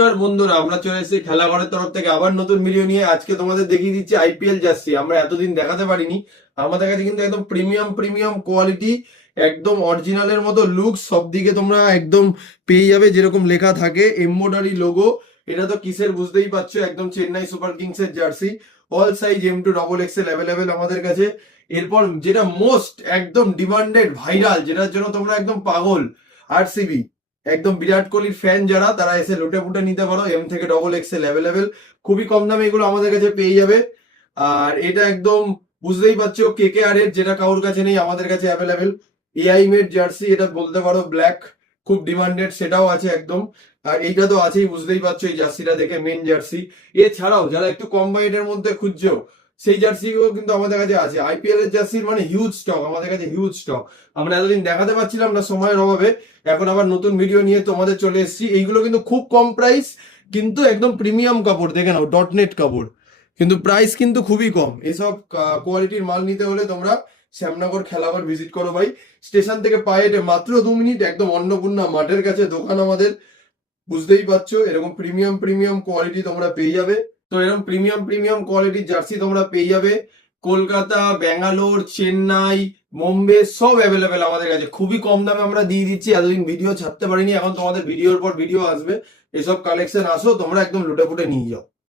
নমস্কার বন্ধুরা, আমরা চলে এসেছি খেলাঘরের তরফ থেকে আবার নতুন ভিডিও নিয়ে। আজকে তোমাদের দেখিয়ে দিচ্ছি আইপিএল জার্সি। আমরা এতদিন দেখাতে পারিনি। আমাদের কাছে কিন্তু একদম প্রিমিয়াম প্রিমিয়াম কোয়ালিটি, একদম অরিজিনালের মতো লুক, সব দিকে তোমরা একদম পেয়ে যাবে। যেরকম লেখা থাকে এমব্রয়ডারি লোগো, এটা তো কিসের বুঝতেই পারছো, একদম চেন্নাই সুপার কিংস এর jersey. All size M2 XXL available আমাদের কাছে। এরপর যেটা মোস্ট একদম ডিমান্ডেড ভাইরাল, যেটার জন্য তোমরা একদম পাগল, আরসিবি, একদম বিরাট কোহলির ফ্যান যারা, তারা এসে লুটে পুটে নিতে পারো। M থেকে XXL অ্যাভেলেবেল, খুবই কম দামে এগুলো আমাদের কাছে পেয়ে যাবে। আর এটা একদম বুঝতেই পারছো KKR এর, যেটা কারোর কাছে নেই, আমাদের কাছে অ্যাভেলেবেল। AI মেড জার্সি, এটা বলতে পারো ব্ল্যাক, খুব ডিমান্ডেড, সেটাও আছে একদম। আর এইটা তো আছেই, বুঝতেই পারছো এই জার্সিটা দেখে, মেন জার্সি। এছাড়াও যারা একটু কম বাজেটের মধ্যে খুঁজছো, সেই জার্সিগুলো কিন্তু আমাদের কাছে আছে। IPL এর জার্সির মানে হিউজ স্টক আমাদের কাছে, হিউজ স্টক। আমরা এতদিন দেখাতে পারছিলাম না সময়ের অভাবে, এখন আবার নতুন ভিডিও নিয়ে তোমাদের চলে এসেছি। এইগুলো কিন্তু খুব কম প্রাইস, কিন্তু একদম প্রিমিয়াম কাপড়, দেখে নাও, .net কাপড়, কিন্তু প্রাইস কিন্তু খুবই কম। এসব কোয়ালিটির মাল নিতে হলে তোমরা শ্যামনগর খেলাঘর ভিজিট করো ভাই। স্টেশন থেকে পায়ে হেঁটে মাত্র 2 মিনিট, একদম অন্নপূর্ণা মাঠের কাছে দোকান আমাদের। বুঝতেই পারছো এরকম প্রিমিয়াম প্রিমিয়াম কোয়ালিটি তোমরা পেয়ে যাবে। তো এরকম প্রিমিয়াম প্রিমিয়াম কোয়ালিটির জার্সি তোমরা পেয়ে যাবে কলকাতা, ব্যাঙ্গালোর, চেন্নাই, বোম্বে, সব অ্যাভেলেবেল আমাদের কাছে। খুবই কম দামে আমরা দিয়ে দিচ্ছি। এতদিন ভিডিও ছাড়তে পারিনি, এখন তোমাদের ভিডিওর পর ভিডিও আসবে। এসব কালেকশন আসো, তোমরা একদম লুটে পুটে নিয়ে যাও।